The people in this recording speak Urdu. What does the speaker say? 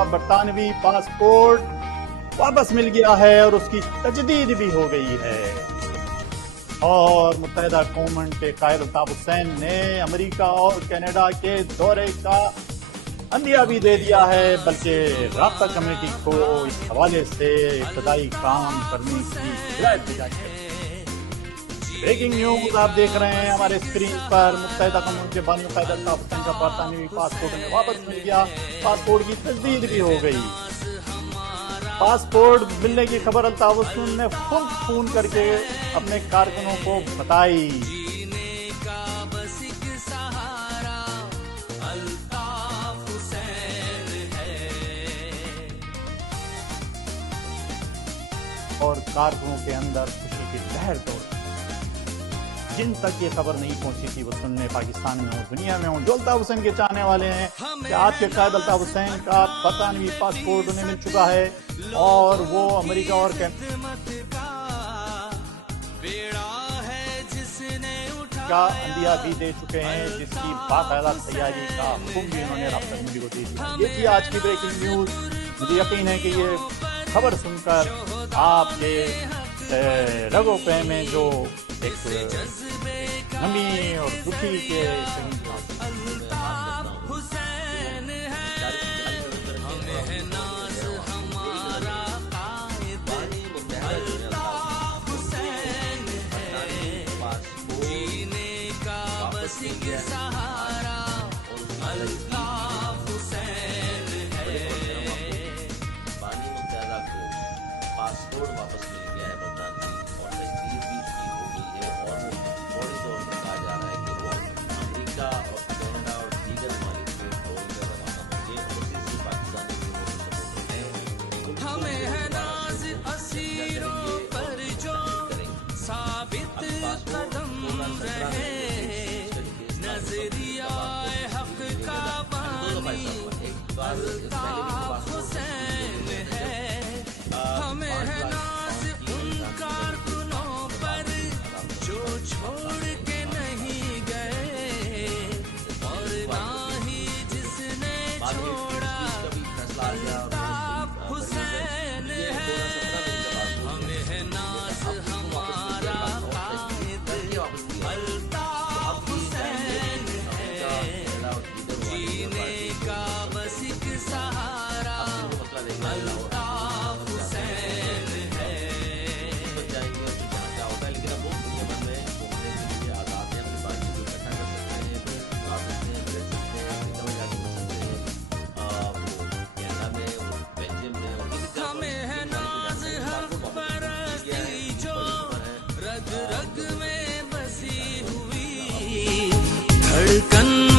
کا برطانوی پاسپورٹ واپس مل گیا ہے اور اس کی تجدید بھی ہو گئی ہے۔ اور متحدہ قوموں کے قائد الطاف حسین نے امریکہ اور کینیڈا کے دورے کا عندیہ بھی دے دیا ہے، بلکہ رابطہ کمیٹی کو اس حوالے سے ابتدائی کام کرنے کی ہدایت دی جائے۔ بریکنگ نیوز آپ دیکھ رہے ہیں ہمارے اسکرین پر۔ متحدہ قوموں کے بانی قائد الطاف حسین کا برطانوی پاسپورٹ انہیں واپس مل گیا، پاسپورٹ کی تجدید بھی ہو گئی۔ پاسپورٹ ملنے کی خبر الطاف حسین نے فون کر کے اپنے کارکنوں کو بتائی۔ اور کارکنوں کے اندر خوشی کی لہر دوڑ، جن تک یہ خبر نہیں پہنچی تھی وہ سننے پاکستان میں ہوں، دنیا میں ہوں، جو الطاف حسین کے چاہنے والے ہیں کہ آپ کے قائد الطاف حسین کا برطانوی پاسپورٹ انہیں مل چکا ہے اور وہ امریکہ اور کا عندیہ بھی دے چکے ہیں، جس کی باقاعدہ تیاری کا حکم بھی انہوں نے رابطہ کمیٹی کو دے دیا۔ یہ تھی آج کی بریکنگ نیوز۔ مجھے یقین ہے کہ یہ خبر سن کر آپ کے رگو پے میں جو ایک غمی اور دکھی کے پاسپورٹ واپس مل گیا ہے برطانوی اور تجدید بھی اس کی ہو گئی ہے، اور وہ فوری طور پر کہا جا رہا ہے کہ وہ امریکہ اور کینیڈا اور دیگر ممالک کے دورے میں روانہ ہوں گے، اور اسی سے پاکستانی ہمیں ہے ناز اسیروں پر جو ثابت قدم رہے، نظریہ حق کا بانی الطاف حسین ہے۔ ہمیں ہے ناز ان کارکنوں پر جو چھوڑ کے نہیں گئے، اور نہ ہی جس نے چھوڑا الطاف حسین ہے۔ ہمیں ہے ناز ہمارا قائد الطاف حسین ہے، جینے کا بس ایک سہارا الطاف حسین ہے۔ لیکن اب وہ دنیا بھر میں گھومنے کے لیے آزاد ہیں، اپنی بات کو اکٹھا کر سکتے ہیں، کھا سکتے ہیں، بیٹھ سکتے ہیں، امریکہ میں جا کے بچ سکتے ہیں، وہ کینیڈا میں، بیلجیم میں، ہمیں ہے ناز حق پرستی جو رگ رگ میں بسی ہوئی، دھڑکن